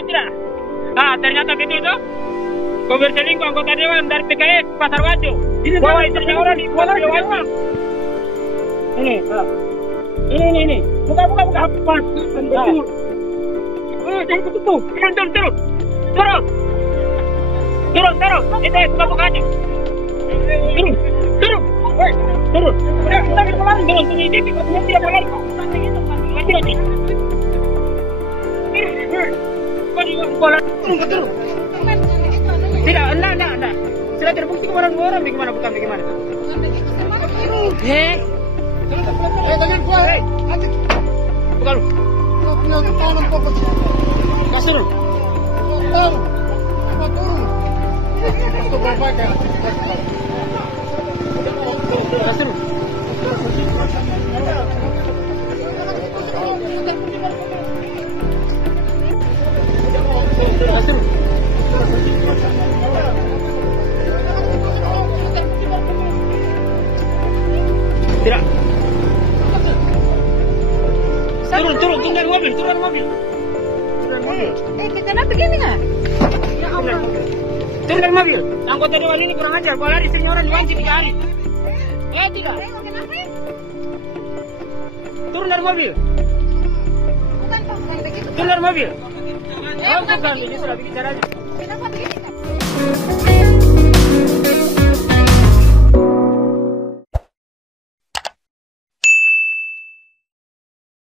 tidak. Ah, ternyata gitu itu. Kau berselingkuh anggota dewan dari PKS Pasar Wajo. Bawa istrinya orang di Pasar Wajo. Ini, ini. Buka. Pas. Jangan tutup. Turun. Itu buka aja. Turun. Turun. Ini tidak boleh. Turun. Tidak, enggak. Sudah terbukti kemarin orang bagaimana. Bukan lu. Kasih lu. Kasih lu. Tidak. Turun dari mobil. Kenapa begini ya? Turun dari mobil. Anggota dewan ini kurang ajar. Kalau lari istrinya orang diwanci 3 hari. Tidak. Turun dari mobil. Turun dari mobil. Oh, bukan. Ini sudah bikin caranya. Kenapa begini?